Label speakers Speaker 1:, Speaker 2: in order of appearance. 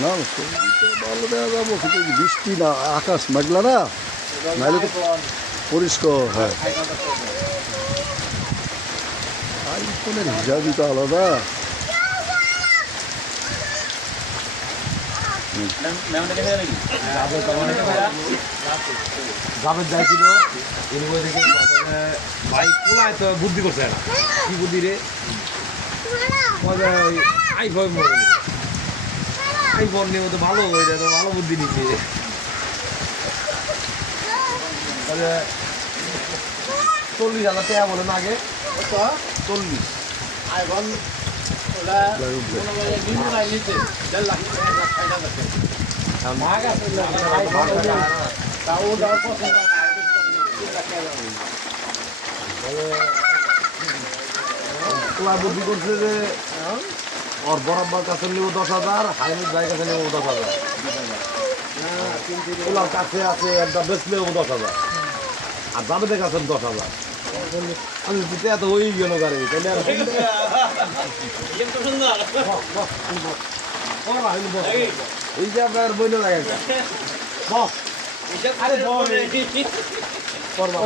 Speaker 1: না ভালো দেওয়া যাব কিন্তু বৃষ্টি না আকাশ মেঘলা না নাহলে তো পরিষ্কার হ্যাঁ। আইফোনের হিসাবই তো আলাদা।
Speaker 2: জাভেদ যাইছিল ভাই, পোলায় তো বুদ্ধি করছে না। কি বুদ্ধি রে? আইফোন আইফোন ভালো ভালো বুদ্ধি নিচ্ছে চল্লিশ হাজার টাকা বলেন আগে? চল্লিশ। ভাগ আছে তোলা বুদ্ধি করছে যে, ওর বরাবর কাছে নেব দশ হাজার হাইমিদ ভাই কাছে নেব দশ হাজার। ওলার কাছে আছে, একটা নেব দশ হাজার। আর জাবেদের কাছে দশ হাজার। আমি দিতে এত ওই গেল গাড়ি, তাহলে আর। এই যে আপনার বইল লাগে আরে করবা